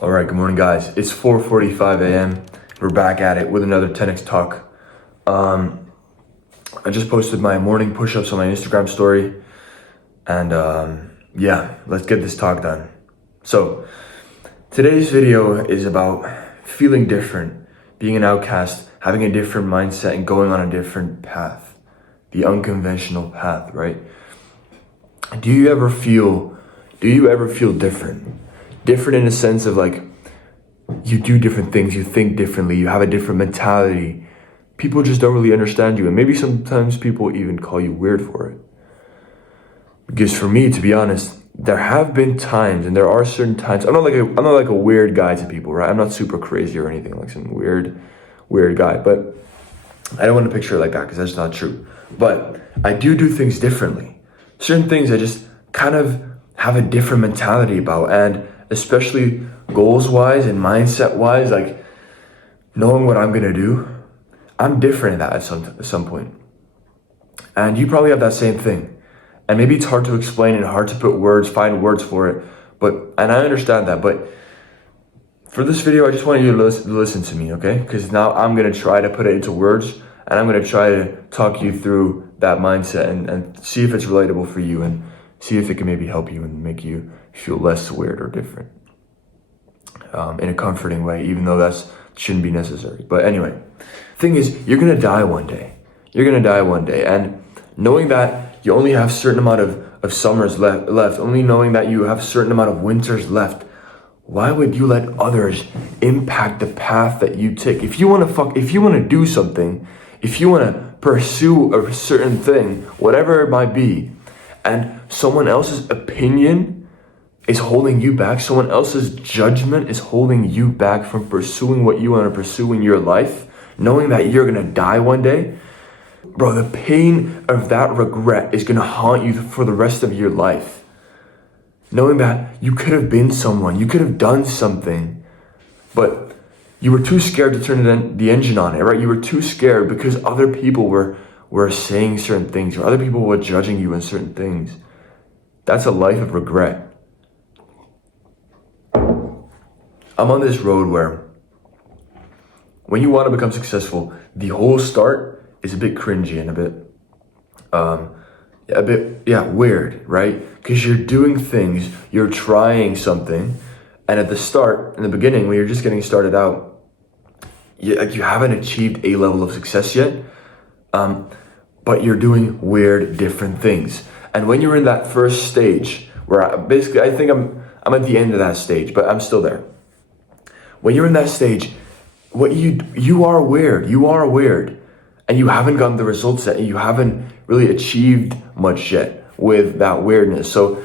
All right, good morning, guys. It's 4:45 a.m. We're back at it with another 10x talk. I just posted my morning push-ups on my Instagram story, and yeah, let's get this talk done. So today's video is about feeling different, being an outcast, having a different mindset, and going on a different path, the unconventional path, right? Do you ever feel different? Different in a sense of like, you do different things, you think differently, you have a different mentality. People just don't really understand you, and maybe sometimes people even call you weird for it. Because for me, to be honest, there have been times, and there are certain times. I'm not like a weird guy to people, right? I'm not super crazy or anything, like some weird guy. But I don't want to picture it like that because that's not true. But I do things differently. Certain things I just kind of have a different mentality about, and especially goals-wise and mindset-wise, like knowing what I'm gonna do, I'm different in that at some point. And you probably have that same thing. And maybe it's hard to explain and hard to find words for it. And I understand that. But for this video, I just want you to listen to me, okay? Because now I'm gonna try to put it into words, and I'm gonna try to talk you through that mindset and see if it's relatable for you, and see if it can maybe help you and make you feel less weird or different. In a comforting way, even though that shouldn't be necessary. But anyway, thing is, you're gonna die one day. You're gonna die one day, and knowing that you only have a certain amount of summers left, only knowing that you have a certain amount of winters left, why would you let others impact the path that you take? If you wanna do something, if you wanna pursue a certain thing, whatever it might be, and someone else's opinion is holding you back, someone else's judgment is holding you back from pursuing what you want to pursue in your life, knowing that you're gonna die one day, bro, the pain of that regret is gonna haunt you for the rest of your life. Knowing that you could have been someone, you could have done something, but you were too scared to turn the engine on it, right? You were too scared because other people were saying certain things, or other people were judging you in certain things. That's a life of regret. I'm on this road where when you want to become successful, the whole start is a bit cringy and a bit weird, right? Because you're doing things, you're trying something, and at the start, in the beginning, when you're just getting started out, you haven't achieved a level of success yet, but you're doing weird, different things. And when you're in that first stage, where I think I'm at the end of that stage, but I'm still there. When you're in that stage, you are weird, and you haven't gotten the results yet, and you haven't really achieved much yet with that weirdness. So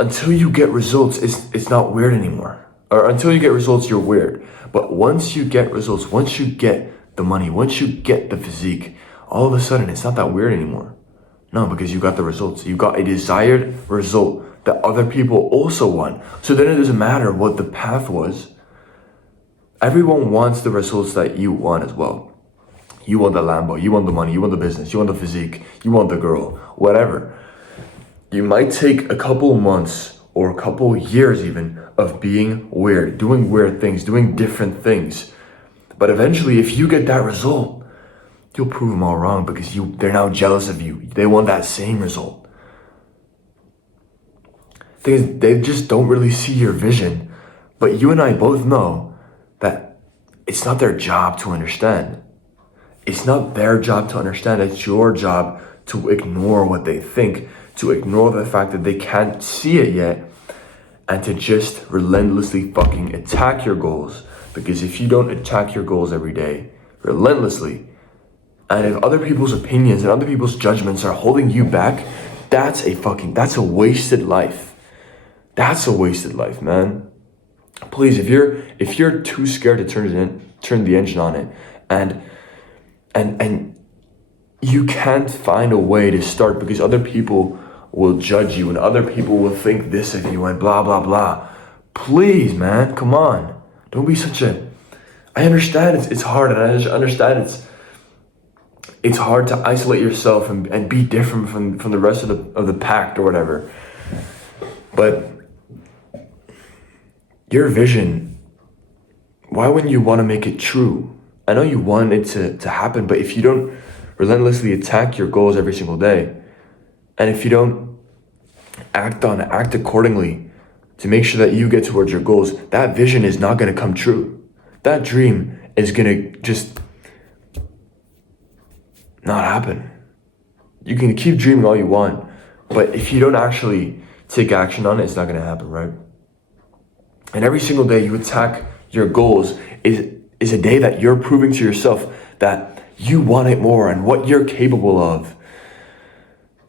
until you get results, it's not weird anymore. Or until you get results, you're weird. But once you get results, once you get the money, once you get the physique, all of a sudden it's not that weird anymore. No, because you got the results. You got a desired result that other people also want. So then it doesn't matter what the path was. Everyone wants the results that you want as well. You want the Lambo, you want the money, you want the business, you want the physique, you want the girl, whatever. You might take a couple months or a couple years even of being weird, doing weird things, doing different things. But eventually, if you get that result, you'll prove them all wrong because they're now jealous of you. They want that same result. Thing is, they just don't really see your vision. But you and I both know that it's not their job to understand. It's not their job to understand. It's your job to ignore what they think, to ignore the fact that they can't see it yet, and to just relentlessly fucking attack your goals. Because if you don't attack your goals every day, relentlessly, and if other people's opinions and other people's judgments are holding you back, that's a wasted life. That's a wasted life, man. Please, if you're too scared to turn the engine on it, and you can't find a way to start because other people will judge you and other people will think this of you and blah blah blah. Please, man, come on. Don't be such a. I understand it's hard, and I understand it's hard to isolate yourself and be different from the rest of the pack or whatever. But your vision, why wouldn't you want to make it true? I know you want it to happen, but if you don't relentlessly attack your goals every single day, and if you don't act accordingly to make sure that you get towards your goals, that vision is not going to come true. That dream is going to just not happen. You can keep dreaming all you want, but if you don't actually take action on it, it's not going to happen, right? And every single day you attack your goals is a day that you're proving to yourself that you want it more and what you're capable of.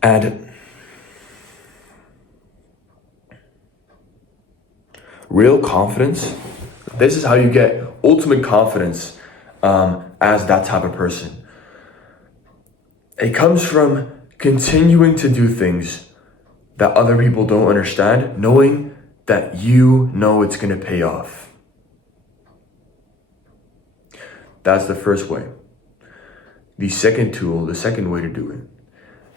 And real confidence, this is how you get ultimate confidence as that type of person. It comes from continuing to do things that other people don't understand, knowing that you know it's going to pay off. That's the first way. The second tool, the second way to do it,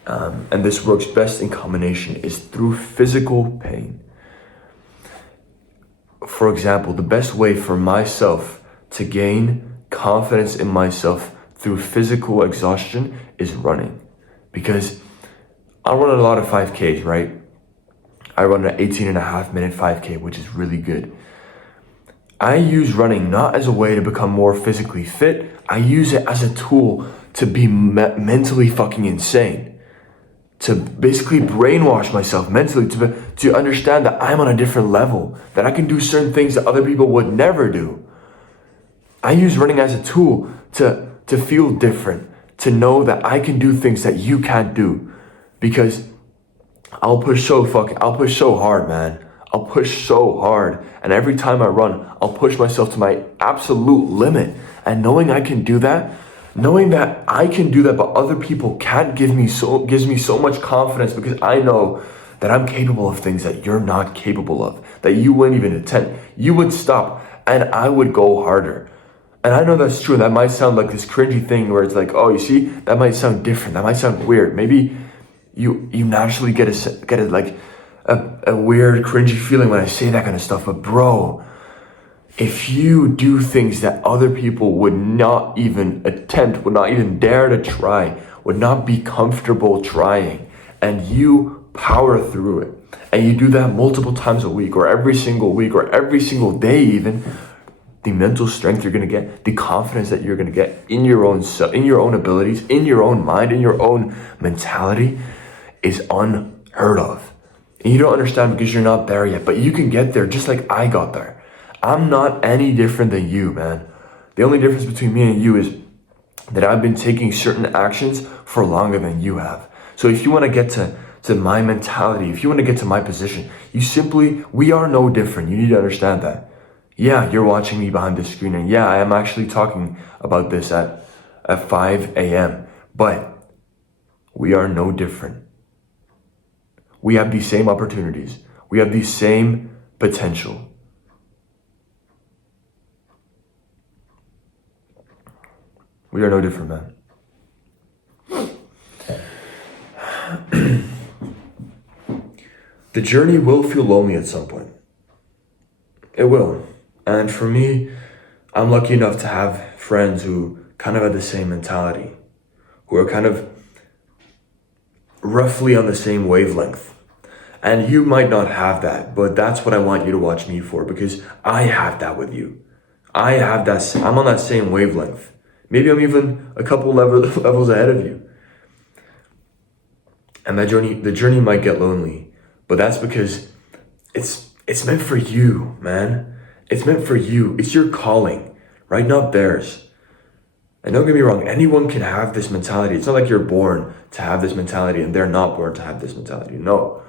and this works best in combination, is through physical pain. For example, the best way for myself to gain confidence in myself through physical exhaustion is running. Because I run a lot of 5Ks, right? I run an 18.5-minute 5K, which is really good. I use running not as a way to become more physically fit. I use it as a tool to be mentally fucking insane. To basically brainwash myself mentally, to understand that I'm on a different level, that I can do certain things that other people would never do. I use running as a tool to feel different, to know that I can do things that you can't do. Because I'll push so hard, man. I'll push so hard. And every time I run, I'll push myself to my absolute limit. And knowing I can do that, but other people can't gives me so much confidence, because I know that I'm capable of things that you're not capable of, that you wouldn't even attempt. You would stop and I would go harder. And I know that's true. That might sound like this cringy thing where it's like, oh, you see, that might sound different. That might sound weird. Maybe you naturally get a weird, cringy feeling when I say that kind of stuff. But bro, if you do things that other people would not even attempt, would not even dare to try, would not be comfortable trying, and you power through it, and you do that multiple times a week, or every single day even, the mental strength you're going to get, the confidence that you're going to get in your own self, in your own abilities, in your own mind, in your own mentality is unheard of. And you don't understand because you're not there yet, but you can get there just like I got there. I'm not any different than you, man. The only difference between me and you is that I've been taking certain actions for longer than you have. So if you want to get to my mentality, if you want to get to my position, we are no different. You need to understand that. Yeah, you're watching me behind the screen, and yeah, I am actually talking about this at 5 a.m., but we are no different. We have these same opportunities. We have the same potential. We are no different, man. The journey will feel lonely at some point. It will. And for me, I'm lucky enough to have friends who kind of have the same mentality, who are kind of roughly on the same wavelength. And you might not have that, but that's what I want you to watch me for, because I have that with you. I'm on that same wavelength. Maybe I'm even a couple levels ahead of you. And the journey might get lonely, but that's because it's meant for you, man. It's meant for you. It's your calling, right? Not theirs. And don't get me wrong, anyone can have this mentality. It's not like you're born to have this mentality and they're not born to have this mentality. No,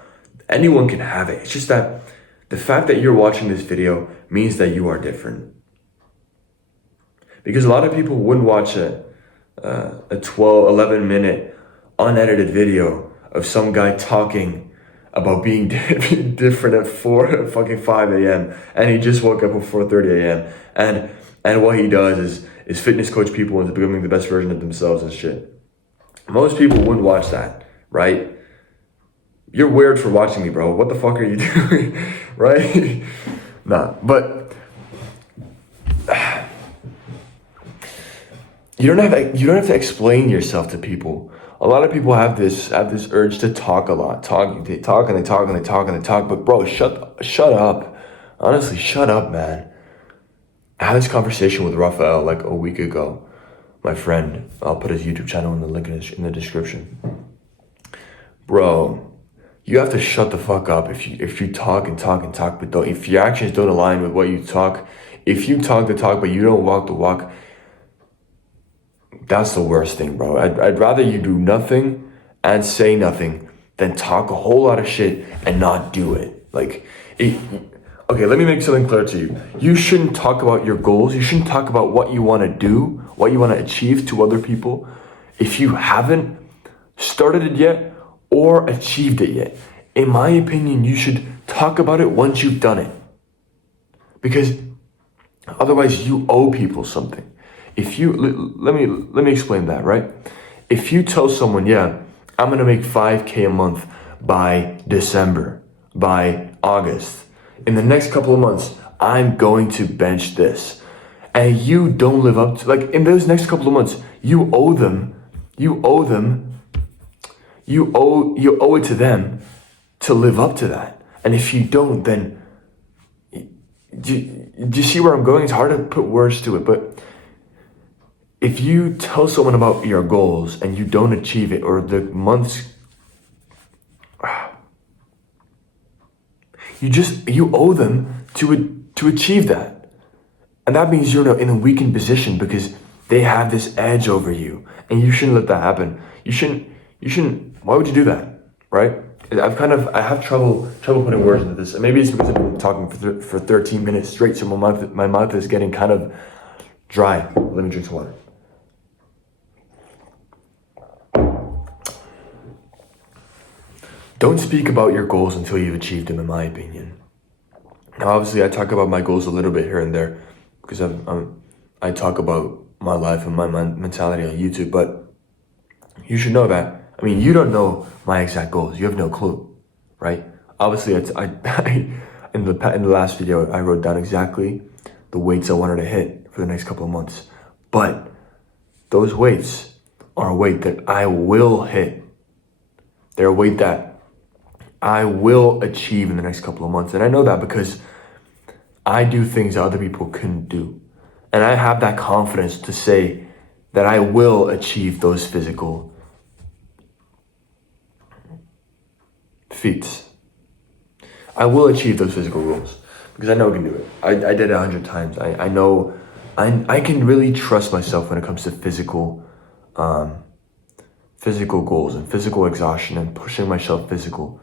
anyone can have it. It's just that the fact that you're watching this video means that you are different. Because a lot of people wouldn't watch a 11 minute unedited video of some guy talking about being different at 5 a.m. and he just woke up at 4:30 a.m. and what he does is fitness coach people into becoming the best version of themselves and shit. Most people wouldn't watch that, right? You're weird for watching me, bro. What the fuck are you doing, right? Nah, but you don't have to explain yourself to people. A lot of people have this urge to talk a lot. They talk and they talk and they talk and they talk. But bro, shut up. Honestly, shut up, man. I had this conversation with Raphael like a week ago. My friend. I'll put his YouTube channel in the link in the description. Bro, you have to shut the fuck up if you talk and talk and talk, but if your actions don't align with what you talk, if you talk the talk but you don't walk the walk, that's the worst thing, bro. I'd rather you do nothing and say nothing than talk a whole lot of shit and not do it. Okay, let me make something clear to you. You shouldn't talk about your goals. You shouldn't talk about what you want to do, what you want to achieve to other people if you haven't started it yet or achieved it yet. In my opinion, you should talk about it once you've done it. Because otherwise you owe people something. If you, let me explain that, right? If you tell someone, yeah, I'm going to make 5K a month by December, by August, in the next couple of months, I'm going to bench this. And you don't live up to, in those next couple of months, you owe it to them to live up to that. And if you don't, then, do you see where I'm going? It's hard to put words to it, but if you tell someone about your goals and you don't achieve it, or the months, you owe them to achieve that. And that means you're in a weakened position because they have this edge over you, and you shouldn't let that happen. You shouldn't, why would you do that, right? I have trouble putting words into this. And maybe it's because I've been talking for 13 minutes straight, so my mouth is getting kind of dry. Let me drink some water. Don't speak about your goals until you've achieved them, in my opinion. Now, obviously, I talk about my goals a little bit here and there because I talk about my life and my mentality on YouTube, but you should know that. I mean, you don't know my exact goals. You have no clue, right? Obviously, in the last video, I wrote down exactly the weights I wanted to hit for the next couple of months. But those weights are a weight that I will hit. They're a weight that I will achieve in the next couple of months. And I know that because I do things that other people couldn't do. And I have that confidence to say that I will achieve those physical feats. I will achieve those physical goals because I know I can do it. I did it 100 times. I know I can really trust myself when it comes to physical goals and physical exhaustion and pushing myself physically.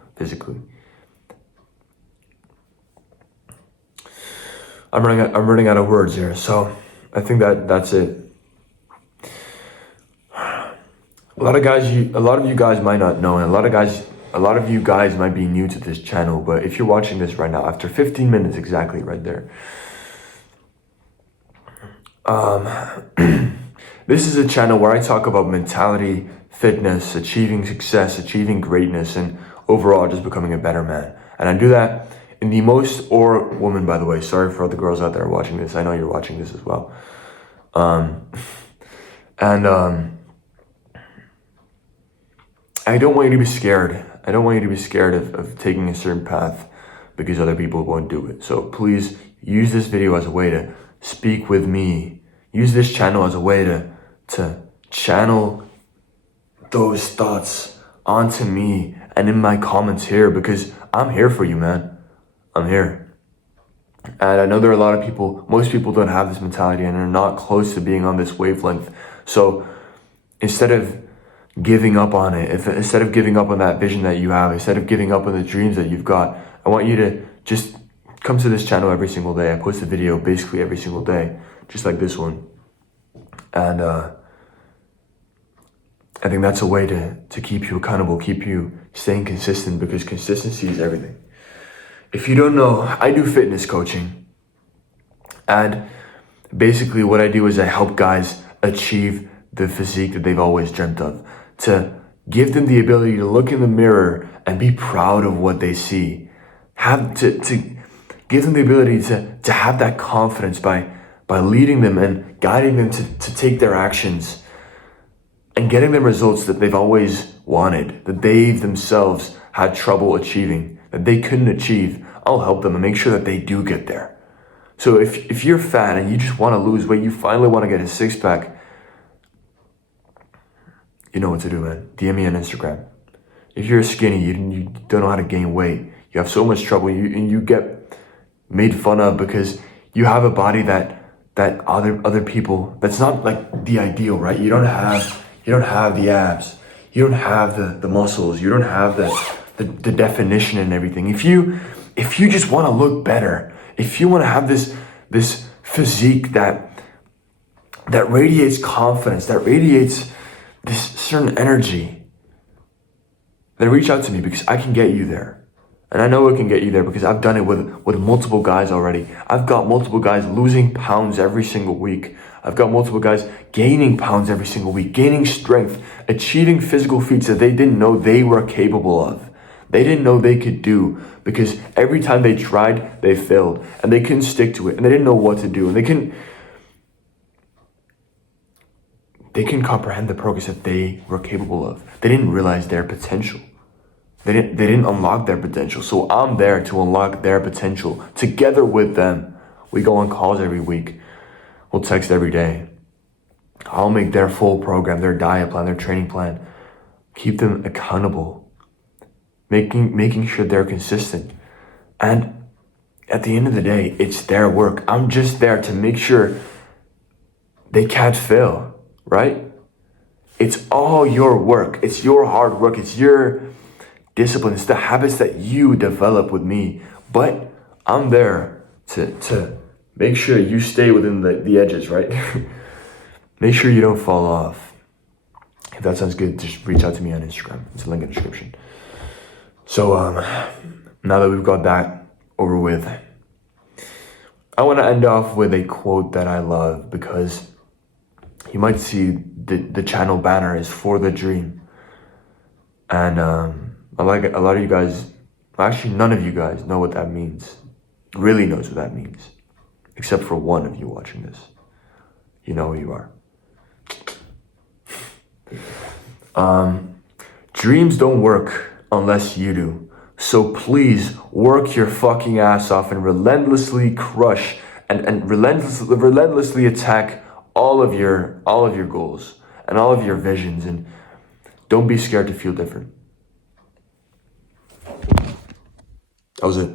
I'm running out of words here, so I think that's it. A lot of you guys might not know, and a lot of you guys might be new to this channel, but if you're watching this right now, after 15 minutes exactly right there, this is a channel where I talk about mentality, fitness, achieving success, achieving greatness, and overall just becoming a better man. And I do that in the most, or woman, by the way, sorry for all the girls out there watching this. I know you're watching this as well. I don't want you to be scared. I don't want you to be scared of taking a certain path because other people won't do it. So please use this video as a way to speak with me. Use this channel as a way to channel those thoughts onto me and in my comments here, because I'm here for you, man. I'm here. And I know there are a lot of people, most people don't have this mentality and are not close to being on this wavelength. So instead of giving up on it, instead of giving up on that vision that you have, instead of giving up on the dreams that you've got, I want you to just come to this channel every single day. I post a video basically every single day, just like this one. And I think that's a way to keep you accountable, keep you staying consistent, because consistency is everything. If you don't know, I do fitness coaching. And basically what I do is I help guys achieve the physique that they've always dreamt of, to give them the ability to look in the mirror and be proud of what they see. To Give them the ability to have that confidence by leading them and guiding them to take their actions and getting them results that they've always wanted, that they've themselves had trouble achieving, that they couldn't achieve. I'll help them and make sure that they do get there. So if you're fat and you just want to lose weight, you finally want to get a six-pack, you know what to do, man. DM me on Instagram. If you're skinny, you don't know how to gain weight, you have so much trouble, you get made fun of because you have a body that other people, that's not like the ideal, right? You don't have the abs, you don't have the muscles, you don't have the definition and everything. If you just want to look better, if you want to have this physique that radiates confidence, that radiates this certain energy, then reach out to me because I can get you there. And I know it can get you there because I've done it with multiple guys already. I've got multiple guys losing pounds every single week. I've got multiple guys gaining pounds every single week, gaining strength, achieving physical feats that they didn't know they were capable of. They didn't know they could do because every time they tried, they failed and they couldn't stick to it and they didn't know what to do and they couldn't comprehend the progress that they were capable of. They didn't realize their potential. They didn't unlock their potential. So I'm there to unlock their potential together with them. We go on calls every week. We'll text every day. I'll make their full program, their diet plan, their training plan. Keep them accountable. Making sure they're consistent. And at the end of the day, it's their work. I'm just there to make sure they can't fail, right? It's all your work. It's your hard work. It's your discipline. It's the habits that you develop with me. But I'm there to make sure you stay within the edges, right? Make sure you don't fall off. If that sounds good, just reach out to me on Instagram. It's a link in the description. So now that we've got that over with, I want to end off with a quote that I love because you might see the channel banner is For the Dream. And a lot of you guys, actually none of you guys know what that means, really knows what that means, except for one of you watching this. You know who you are. Dreams don't work unless you do. So please work your fucking ass off and relentlessly crush and relentlessly attack all of your goals and all of your visions, and don't be scared to feel different. That was it.